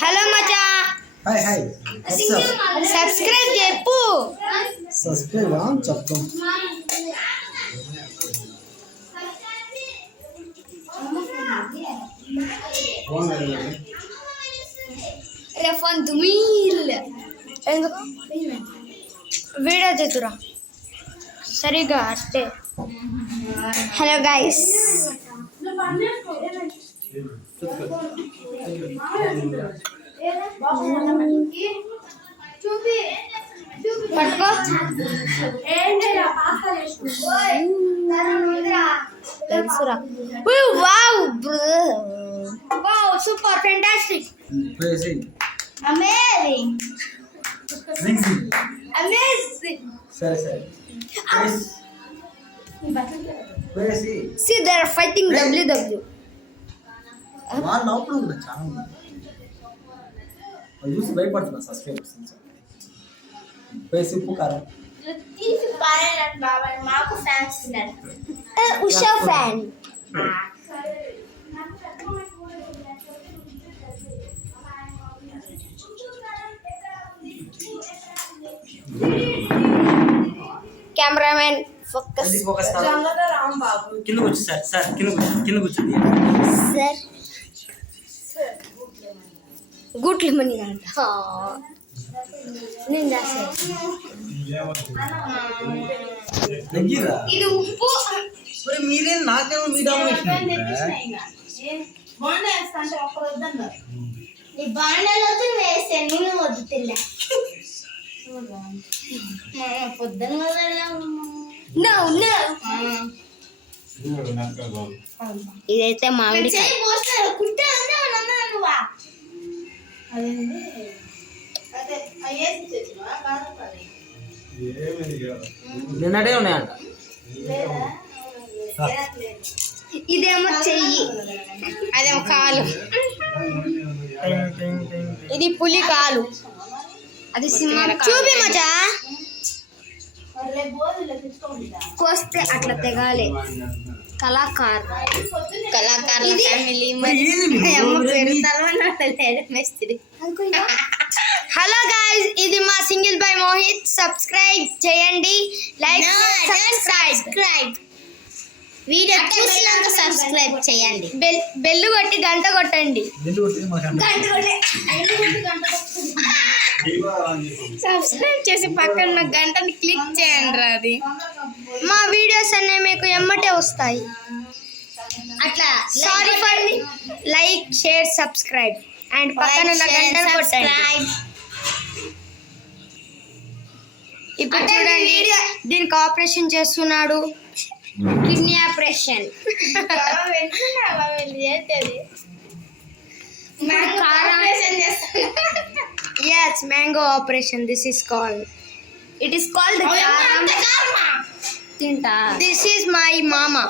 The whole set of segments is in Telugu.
హలో మచా హాయ్ హాయ్ సబ్స్క్రైబ్ చెప్పు సబ్స్క్రైబ్ చెప్తాం ఫోన్ దుమీల్ ఎందుకు వీడియో చేతురా సరిగా అట్టే హలో గైస్ పట్టుకో తెలుసురా wow wow super fantastic amazing amazing సరే సరే See, they're fighting WW. వాళ్ళ లోపల చాలా చూసి సబ్స్క్రైబర్స్ ప్రేసి ఉప్పు కారం మాకు ఫ్యాన్స్ ఉన్నారు ఉషా ఫ్యాన్ కెమెరామెన్ ఫోకస్ అది ఫోకస్ కాదు కింద కూర్చో సార్ సార్ కింద కూర్చో కింద కూర్చోండి సార్ గుట్లు మనీ అంట నేను చేస్తాను దగ్గర ఇది ఉప్పు. మరి మీరేం నాకేమో మీ బాండలతో వేస్తే నూనె వద్దు తెల్ల. పొద్దున్న నో నో ఇదైతే మామిడి నిన్నటే ఉన్నాయంట. ఇదేమో చెయ్యి. అదేమో కాలు. ఇది పులి కాలు. అది సింహం. చూపి మచా కోస్తే అట్లా తెగాలి. కళాకారు. కళాకారుల ఫ్యామిలీ మరి అమ్మ పేరు తలవనాడు మేస్త్రి. హలో గాయ్స్ ఇది మా సింగిల్ బై మోహిత్. సబ్స్క్రైబ్ చేయండి. లైక్ సబ్స్క్రైబ్ వీడియో చూసినాక సబ్స్క్రైబ్ చేయండి. బెల్ బెల్లు కొట్టి గంట కొట్టండి. సబ్స్క్రైబ్ చేసి పక్కన ఉన్న గంటని క్లిక్ చేయండి రా అది మా వీడియోస్ అన్నీ మీకు ఎమ్మటే వస్తాయి. అట్లా sorry for like share subscribe and పక్కన ఉన్న గంటను కొట్టండి. ఇప్పుడు చూడండి. దీనికి ఆపరేషన్ చేస్తున్నాడు. Kidney operation. Yes mango operation this is called it is called తింటా. This is my mama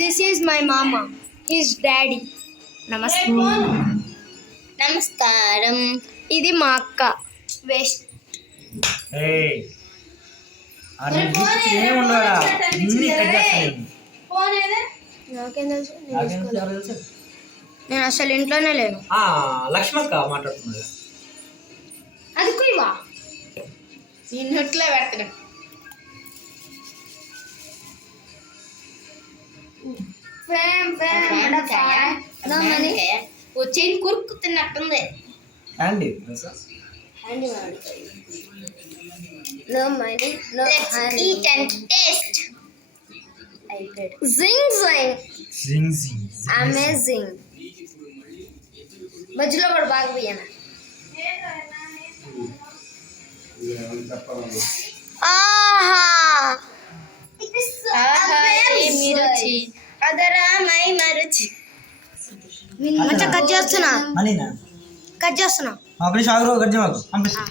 this is my mama his daddy నమస్తే. నమస్కారం. ఇది మా అక్క. వెస్ట్. నేను నాకేం తీసుకోలేదు. ఎవరు తెలుసు? నేను అసలు ఇంట్లోనే లేను. ఆ లక్ష్మక్క మాట్లాడుతున్నారు అది కుయ్యవా? నేను నోట్లో పెడతాను. వచ్చేది కురుక్కు తిన్నట్టుంది అండి తెలుసా? No money, no Let's eat and taste. Zing zing. జింగ్ జింగ్. Amazing. మధ్యలో కూడా బాగా పోయాను కట్ చేస్తున్నా. కట్ చేస్తున్నా. మా ఫ్రెండ్స్ ఆగురు కట్ చేయమాకు. పంపిస్తా.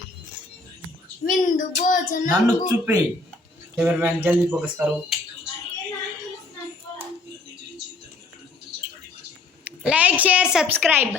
విందు భోజనం నన్ను చూపి. కెమెరా మ్యాన్ జల్దీ ఫోకస్ కరో లైక్ షేర్ సబ్స్క్రైబ్.